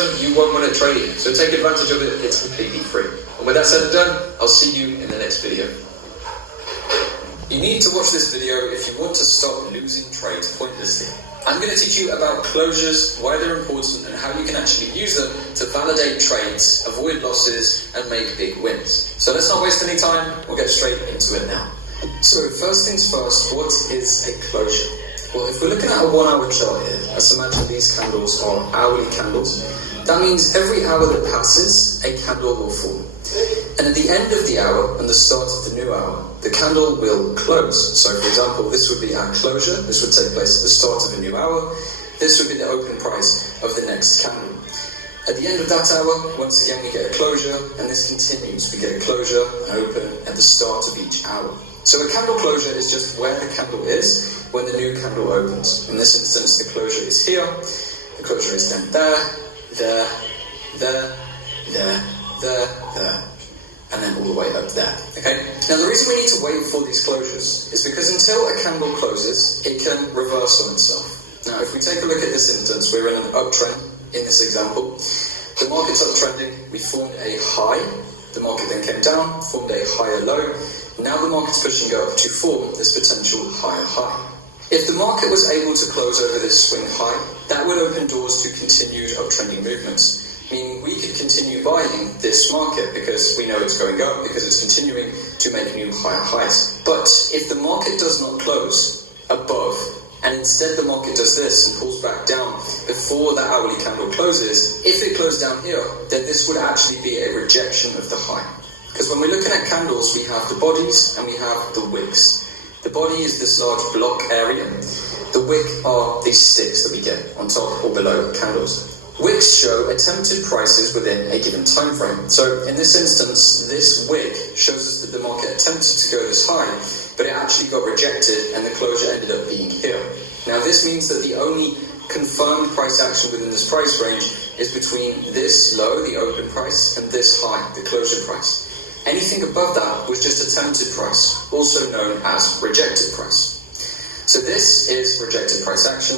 momentum, you won't want to trade it. So take advantage of it, it's completely free. And with that said and done, I'll see you in the next video. You need to watch this video if you want to stop losing trades pointlessly. I'm going to teach you about closures, why they're important, and how you can actually use them to validate trades, avoid losses, and make big wins. So let's not waste any time, we'll get straight into it now. So first things first, what is a closure? Well, if we're looking at a 1 hour chart here, let's imagine these candles are hourly candles. That means every hour that passes, a candle will form. And at the end of the hour and the start of the new hour, the candle will close. So for example, this would be our closure. This would take place at the start of a new hour. This would be the open price of the next candle. At the end of that hour, once again, we get a closure, and this continues. We get a closure and open at the start of each hour. So a candle closure is just where the candle is when the new candle opens. In this instance, the closure is here. The closure is then there, and then all the way up there. Okay? Now the reason we need to wait for these closures is because until a candle closes, it can reverse on itself. Now if we take a look at this instance, we're in an uptrend in this example. The market's uptrending, we formed a high, the market then came down, formed a higher low. Now the market's pushing up to form this potential higher high. If the market was able to close over this swing high, that would open doors to continued uptrending movements. Meaning we could continue buying this market because we know it's going up, because it's continuing to make new higher highs. But if the market does not close above, and instead the market does this and pulls back down before the hourly candle closes, if it closed down here, then this would actually be a rejection of the high. Because when we're looking at candles, we have the bodies and we have the wicks. The body is this large block area. The wick are these sticks that we get on top or below candles. Wicks show attempted prices within a given time frame. So in this instance, this wick shows us that the market attempted to go this high, but it actually got rejected and the closure ended up being here. Now this means that the only confirmed price action within this price range is between this low, the open price, and this high, the closure price. Anything above that was just attempted price, also known as rejected price. So this is rejected price action.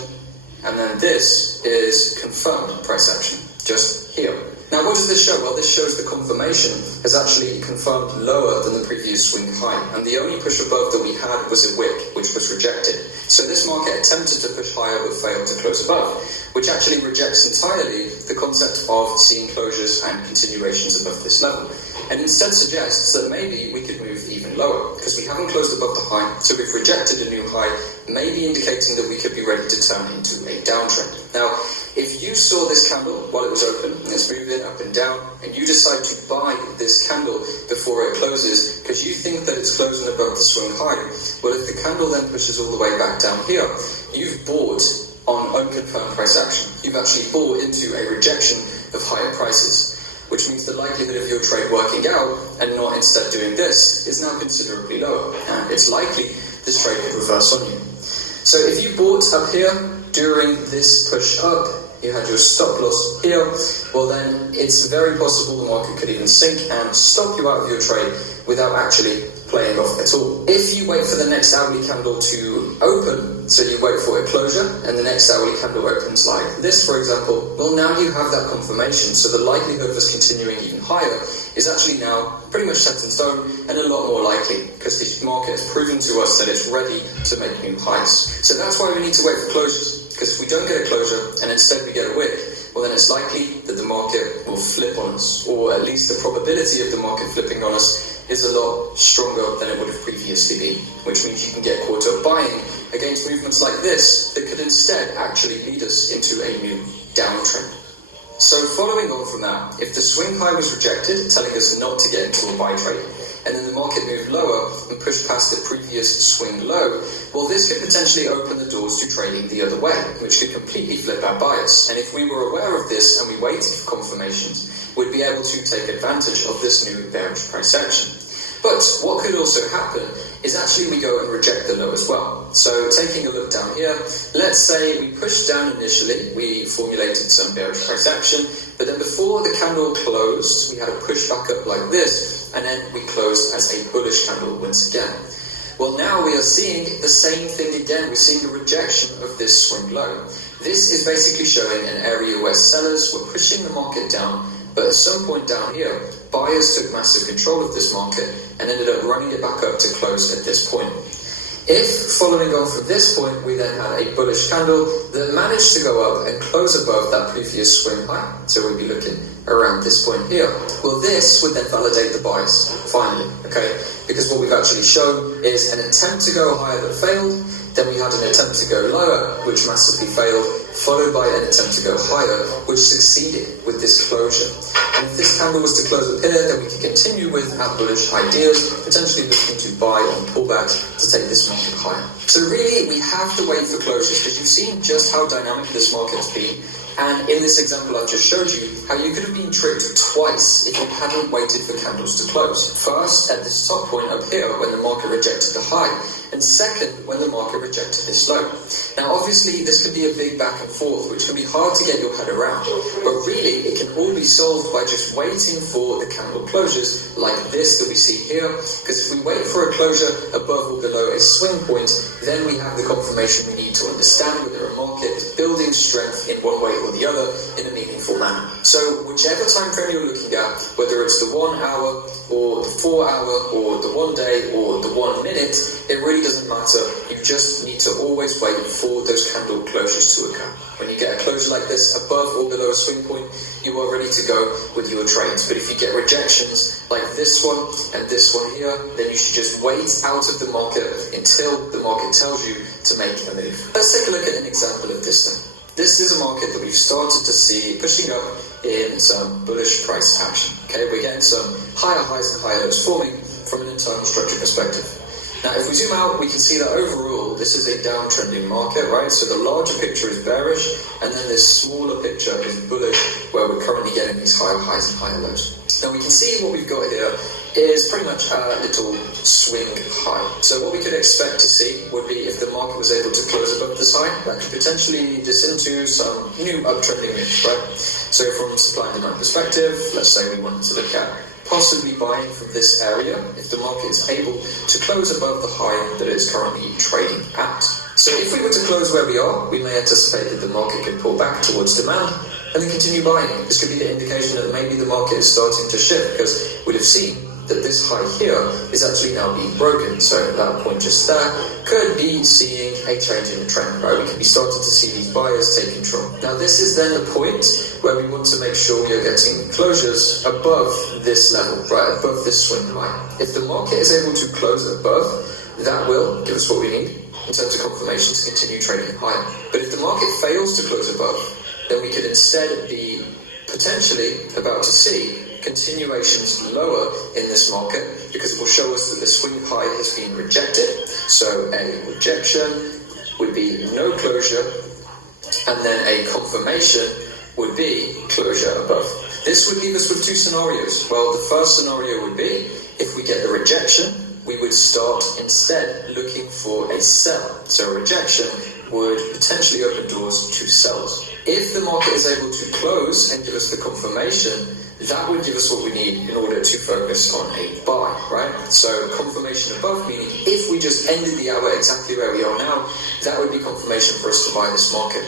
And then this is confirmed price action, just here. Now what does this show? Well, this shows the confirmation has actually confirmed lower than the previous swing high, and the only push above that we had was a wick, which was rejected. So this market attempted to push higher but failed to close above, which actually rejects entirely the concept of seeing closures and continuations above this level, and instead suggests that maybe we could move even lower, because we haven't closed above the high, so we've rejected a new high, maybe indicating that we could be ready to turn into a downtrend. Now, if you saw this candle while it was open, and it's moving up and down, and you decide to buy this candle before it closes, because you think that it's closing above the swing high, well, if the candle then pushes all the way back down here, you've bought on unconfirmed price action. You've actually bought into a rejection of higher prices, which means the likelihood of your trade working out and not instead doing this is now considerably lower, and it's likely this trade could reverse on you. So if you bought up here during this push up, you had your stop loss here, well then it's very possible the market could even sink and stop you out of your trade without actually playing off at all. If you wait for the next hourly candle to open, so you wait for a closure and the next hourly candle opens like this, for example, well now you have that confirmation, so the likelihood of us continuing even higher is actually now pretty much set in stone and a lot more likely, because the market has proven to us that it's ready to make new highs. So that's why we need to wait for closures, because if we don't get a closure and instead we get a wick, well then it's likely that the market will flip on us, or at least the probability of the market flipping on us is a lot stronger than it would have previously been, which means you can get caught up buying against movements like this that could instead actually lead us into a new downtrend. So following on from that, if the swing high was rejected, telling us not to get into a buy trade, and then the market moved lower and pushed past the previous swing low, well this could potentially open the doors to trading the other way, which could completely flip our bias. And if we were aware of this and we waited for confirmations, we'd be able to take advantage of this new bearish price action. But what could also happen is actually we go and reject the low as well. So taking a look down here, let's say we pushed down initially, we formulated some bearish price action, but then before the candle closed, we had a push back up like this, and then we closed as a bullish candle once again. Well, now we are seeing the same thing again. We're seeing a rejection of this swing low. This is basically showing an area where sellers were pushing the market down, but at some point down here, buyers took massive control of this market and ended up running it back up to close at this point. If, following on from this point, we then had a bullish candle that managed to go up and close above that previous swing high, so we'd be looking around this point here, well, this would then validate the bias, finally, okay? Because what we've actually shown is an attempt to go higher that failed, then we had an attempt to go lower, which massively failed, followed by an attempt to go higher, which succeeded with this closure. And if this candle was to close up here, then we can continue with our bullish ideas, potentially looking to buy on pullbacks to take this market higher. So really, we have to wait for closures, because you've seen just how dynamic this market has been. And in this example I've just showed you, how you could have been tricked twice if you hadn't waited for candles to close. First, at this top point up here, when the market rejected the high, and second, when the market rejected this low. Now obviously this can be a big back and forth, which can be hard to get your head around, but really it can all be solved by just waiting for the candle closures like this that we see here, because if we wait for a closure above or below a swing point, then we have the confirmation we need to understand whether a market is building strength in one way or the other in a meaningful manner. So whichever time frame you're looking at, whether it's the 1 hour or the 4 hour or the 1 day or the 1 minute, it really doesn't matter. You just need to always wait for those candle closures to occur. When you get a closure like this above or below a swing point, you are ready to go with your trades. But if you get rejections like this one and this one here, then you should just wait out of the market until the market tells you to make a move. Let's take a look at an example of this then. This is a market that we've started to see pushing up in some bullish price action. Okay, we're getting some higher highs and higher lows forming from an internal structure perspective. Now, if we zoom out, we can see that overall, this is a downtrending market, right? So the larger picture is bearish, and then this smaller picture is bullish, where we're currently getting these higher highs and higher lows. Now, we can see what we've got here is pretty much a little swing high. So what we could expect to see would be if the market was able to close above this high, that could potentially lead us into some new uptrending moves, right? So from supply and demand perspective, let's say we wanted to look at possibly buying from this area if the market is able to close above the high that it is currently trading at. So if we were to close where we are, we may anticipate that the market could pull back towards demand and then continue buying. This could be the indication that maybe the market is starting to shift, because we'd have seen that this high here is actually now being broken. So at that point just there, could be seeing a change in the trend, right? We could be starting to see these buyers take control. Now this is then the point where we want to make sure we are getting closures above this level, right? Above this swing high. If the market is able to close above, that will give us what we need in terms of confirmation to continue trading higher. But if the market fails to close above, then we could instead be potentially about to see continuations lower in this market, because it will show us that the swing high has been rejected. So a rejection would be no closure, and then a confirmation would be closure above. This would leave us with two scenarios. Well, the first scenario would be if we get the rejection, we would start instead looking for a sell. So a rejection would potentially open doors to sells. If the market is able to close and give us the confirmation, that would give us what we need in order to focus on a buy, right? So confirmation above, meaning if we just ended the hour exactly where we are now, that would be confirmation for us to buy this market.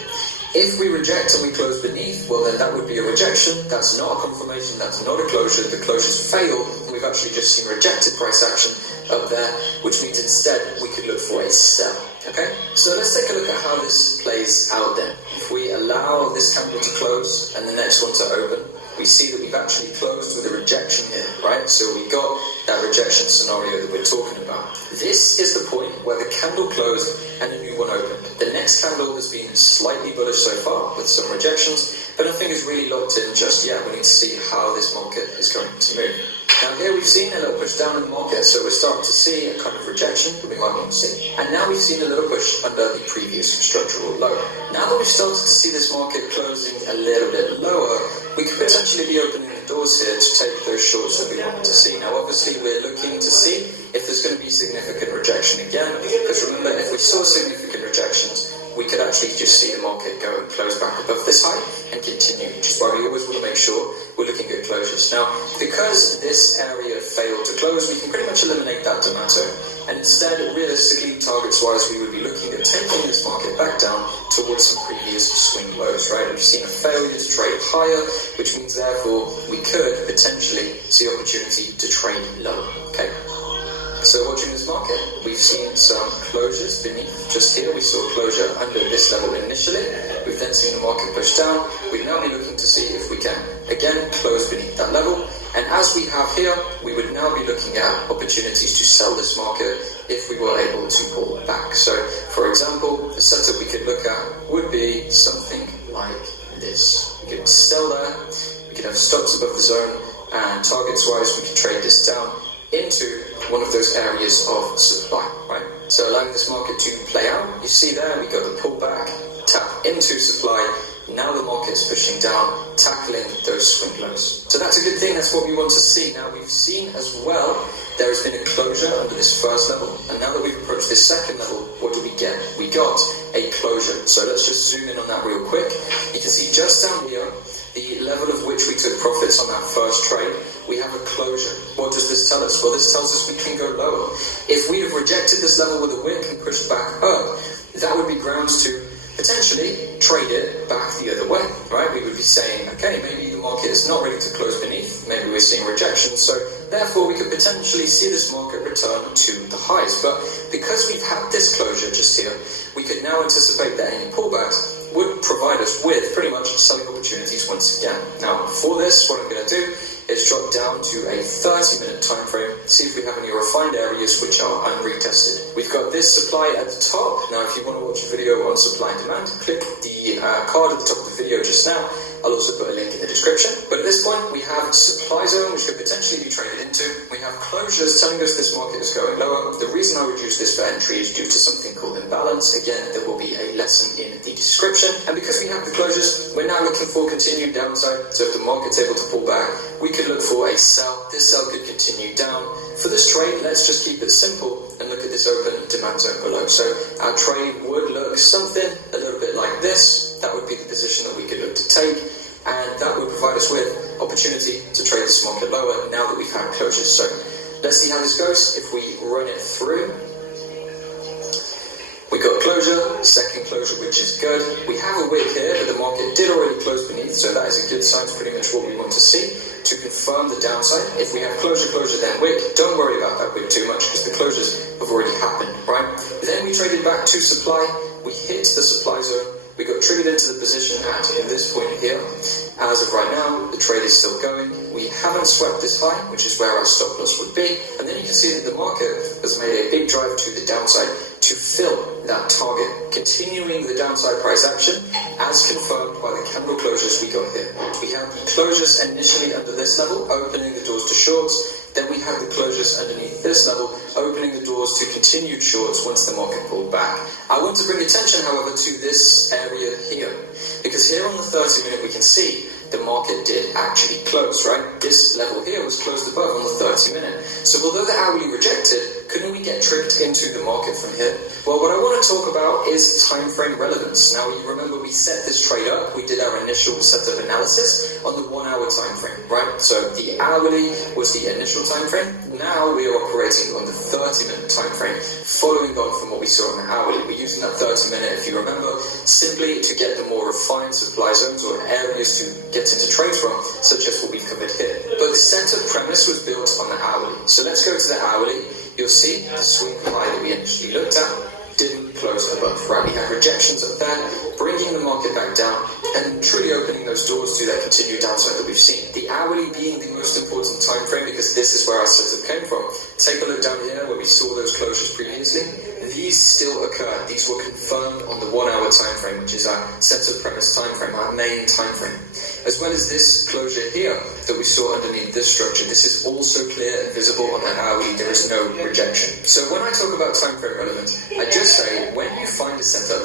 If we reject and we close beneath, well then that would be a rejection. That's not a confirmation, that's not a closure. The closures fail, and we've actually just seen rejected price action up there, which means instead we could look for a sell. Okay, so let's take a look at how this plays out then. If we allow this candle to close and the next one to open, we see that we've actually closed with a rejection here, right? So we got that rejection scenario that we're talking about. This is the point where the candle closed and a new one opened. The next candle has been slightly bullish so far with some rejections, but nothing is really locked in just yet. We need to see how this market is going to move. Now here we've seen a little push down in the market, so we're starting to see a kind of rejection that we might want to see. And now we've seen a little push under the previous structural low. Now that we've started to see this market closing a little bit lower, we could potentially be opening the doors here to take those shorts that we wanted to see. Now obviously we're looking to see if there's going to be significant rejection again, because remember, if we saw significant rejections, we could actually just see the market go and close back above this high and continue, which is why we always want to make sure we're looking at the closures. Now, because this area failed to close, we can pretty much eliminate that D'Amato, and instead, realistically, targets-wise, we would be looking at taking this market back down towards some previous swing lows, right? We've seen a failure to trade higher, which means, therefore, we could potentially see opportunity to trade lower, okay? So watching this market, we've seen some closures beneath. Just here, we saw a closure under this level initially. We've then seen the market push down. We'd now be looking to see if we can, again, close beneath that level. And as we have here, we would now be looking at opportunities to sell this market if we were able to pull back. So, for example, the setup we could look at would be something like this. We could sell there, we could have stops above the zone, and targets-wise, we could trade this down into one of those areas of supply, right? So allowing this market to play out, you see there, we got the pullback, tap into supply, now the market's pushing down, tackling those swing lows. So that's a good thing, that's what we want to see. Now we've seen as well, there has been a closure under this first level, and now that we've approached this second level, what do we get? We got a closure. So let's just zoom in on that real quick. You can see just down here, the level of which we took profits on that first trade, we have a closure. What does this tell us? Well, this tells us we can go lower. If we have rejected this level with a wick and pushed back up, that would be grounds to potentially trade it back the other way, right? We would be saying, okay, maybe the market is not ready to close beneath, maybe we're seeing rejection, so therefore we could potentially see this market return to the highs. But because we've had this closure just here, we could now anticipate that any pullbacks would provide us with pretty much selling opportunities once again. Now, for this, what I'm going to do is drop down to a 30-minute time frame, see if we have any refined areas which are unretested. We've got this supply at the top. Now, if you want to watch a video on supply and demand, click the card at the top of the video just now. I'll also put a link in the description. But at this point, we have supply zone, which could potentially be traded into. We have closures telling us this market is going lower. The reason I would use this for entry is due to something called imbalance. Again, there will be a lesson in the description. And because we have the closures, we're now looking for continued downside. So if the market's able to pull back, we could look for a sell. This sell could continue down. For this trade, let's just keep it simple and look at this open demand zone below. So our trade would look something a little bit like this. That would be the position that we could look to take, and that would provide us with opportunity to trade this market lower now that we've had closures. So let's see how this goes. If we run it through, we got closure, second closure, which is good. We have a wick here, but the market did already close beneath, so that is a good sign. It's pretty much what we want to see to confirm the downside. If we have closure, then wick, don't worry about that wick too much because the closures have already happened, right? Then we traded back to supply. We hit the supply zone. We got triggered into the position at this point here. As of right now, the trade is still going. We haven't swept this high, which is where our stop loss would be. And then you can see that the market has made a big drive to the downside to fill that target, continuing the downside price action as confirmed by the candle closures we got here. We have the closures initially under this level, opening the doors to shorts. Then we have the closures underneath this level, opening the doors to continued shorts once the market pulled back. I want to bring attention, however, to this area here, because here on the 30-minute we can see the market did actually close, right? This level here was closed above on the 30-minute. So although the hourly rejected, couldn't we get tricked into the market from here? Well, what I want to talk about is time frame relevance. Now, you remember we set this trade up, we did our initial setup analysis on the 1 hour time frame, right? So the hourly was the initial time frame. Now we are operating on the 30-minute time frame, following on from what we saw on the hourly. We're using that 30-minute, if you remember, simply to get the more refined supply zones or areas to get into trades from, such as what we've covered here. But the setup premise was built on the hourly. So let's go to the hourly. You'll see the swing high that we initially looked at didn't close above, right? We had rejections up there, bringing the market back down and truly opening those doors to that continued downside that we've seen. The hourly being the most important time frame because this is where our setup came from. Take a look down here where we saw those closures previously. These still occurred. These were confirmed on the 1 hour time frame, which is our setup premise time frame, our main time frame. As well as this closure here that we saw underneath this structure, this is also clear and visible on the hourly. There is no rejection. So when I talk about time frame relevance, I just say when you find a setup,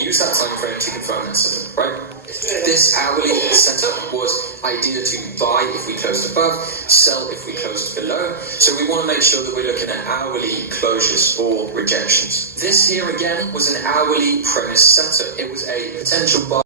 use that time frame to confirm that setup, right? This hourly setup was idea to buy if we closed above, sell if we closed below. So we want to make sure that we're looking at hourly closures or rejections. This here again was an hourly premise setup. It was a potential buy.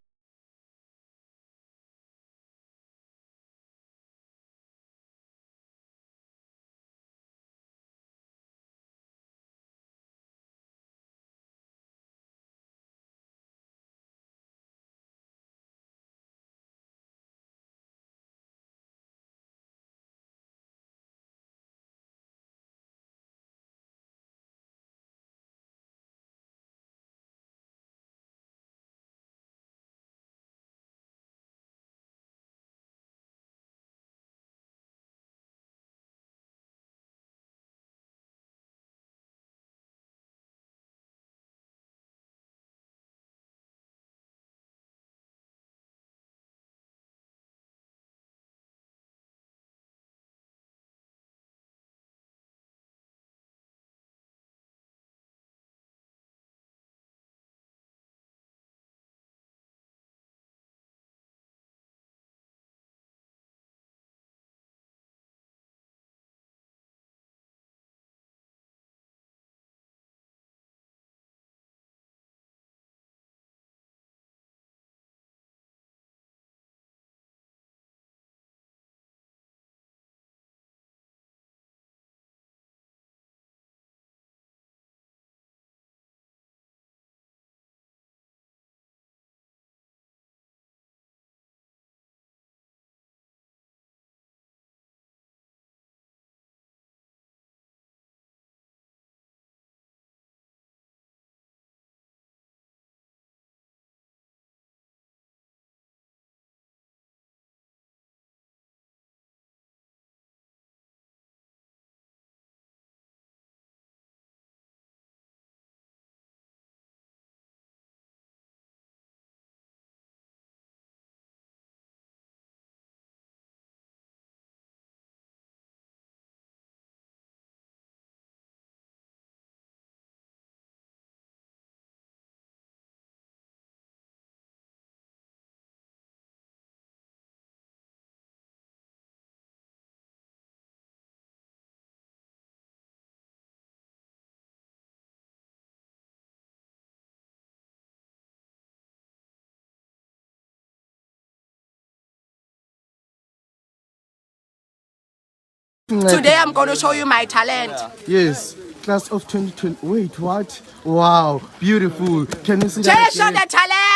Today I'm going to show you my talent. Yes, class of 2020. Wait, what? Wow, beautiful. Can you see that? Just show the talent.